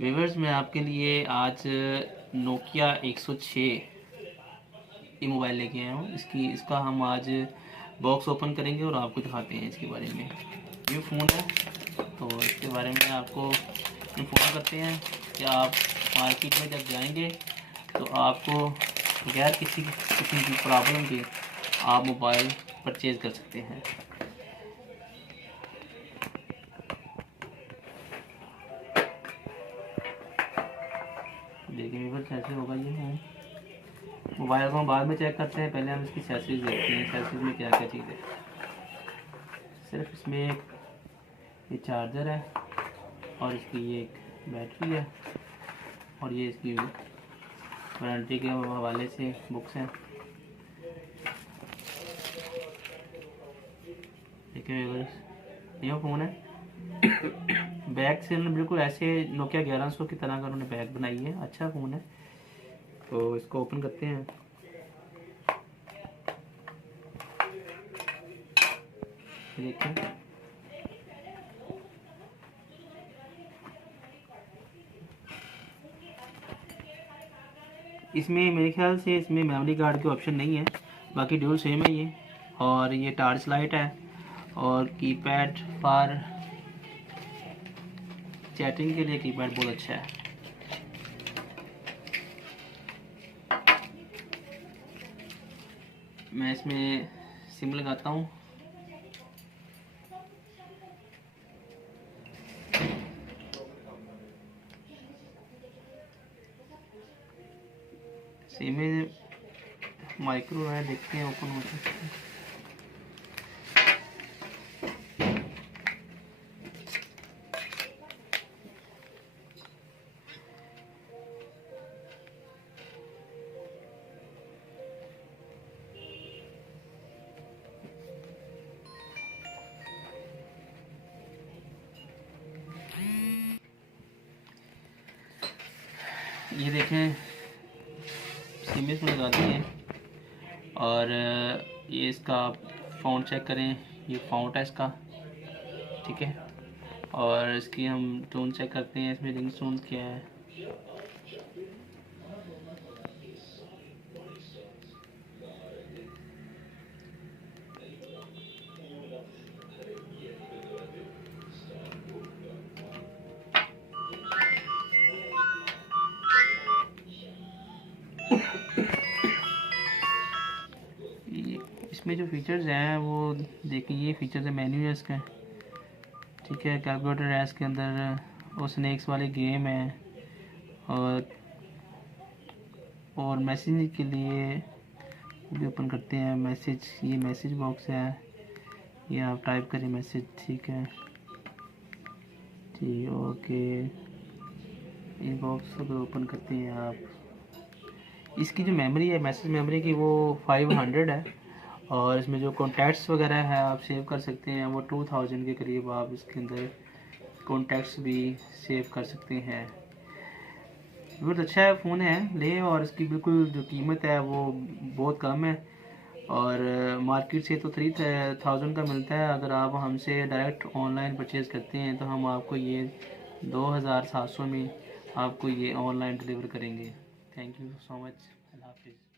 Viewers, मैं आपके लिए आज नोकिया 106 ये मोबाइल लेके आया हूँ। इसका हम आज बॉक्स ओपन करेंगे और आपको दिखाते हैं इसके बारे में। ये फ़ोन है, तो इसके बारे में आपको इन्फॉर्म करते हैं कि आप मार्केट में जब जाएंगे तो आपको बगैर किसी किस्म की प्रॉब्लम के आप मोबाइल परचेज़ कर सकते हैं। देखिए व्यूअर्स, कैसे होगा ये है। मोबाइल को हम बाद में चेक करते हैं, पहले हम इसकी एक्सेसरीज देखते हैं एक्सेसरीज में क्या क्या चीज़ है। सिर्फ इसमें एक ये चार्जर है और इसकी ये एक बैटरी है और ये इसकी वारंटी के हवाले से बुक्स हैं। देखिए व्यूअर्स, ये फ़ोन है। बैक से बिल्कुल ऐसे नोकिया 1100 की तरह का उन्होंने बैक बनाई है। अच्छा फ़ोन है, तो इसको ओपन करते हैं। देखिए इसमें मेरे ख्याल से इसमें मेमोरी कार्ड के ऑप्शन नहीं है, बाकी ड्यूल सेम है ये। और ये टॉर्च लाइट है और कीपैड फॉर चैटिंग के लिए कीपैड बहुत अच्छा है। मैं इसमें सिम लगाता हूँ। सिम में माइक्रो है, देखते हैं ओपन होता है। ये देखें, सिम इसमें लगा दी है और ये इसका फ़ॉन्ट चेक करें। ये फ़ॉन्ट है इसका, ठीक है। और इसकी हम टोन चेक करते हैं, इसमें रिंग टोन क्या है। इसमें जो फीचर्स हैं वो देखिए, ये फीचर्स है, मेन्यू है इसका, ठीक है। कैलकुलेटर है इसके अंदर और स्नैक्स वाले गेम है और मैसेज के लिए भी ओपन करते हैं। मैसेज, ये मैसेज बॉक्स है, ये आप टाइप करें मैसेज, ठीक है जी, ओके। ये बॉक्स अगर ओपन करते हैं आप, इसकी जो मेमोरी है मैसेज मेमोरी की वो 500 है और इसमें जो कॉन्टैक्ट्स वगैरह है आप सेव कर सकते हैं वो 2000 के करीब आप इसके अंदर कॉन्टैक्ट्स भी सेव कर सकते हैं। बहुत अच्छा है फ़ोन है, ले। और इसकी बिल्कुल जो कीमत है वो बहुत कम है और मार्केट से तो 3000 का मिलता है। अगर आप हमसे डायरेक्ट ऑनलाइन परचेज़ करते हैं तो हम आपको ये 2700 में आपको ये ऑनलाइन डिलीवर करेंगे। Thank you so much. अल्लाह हाफिज़।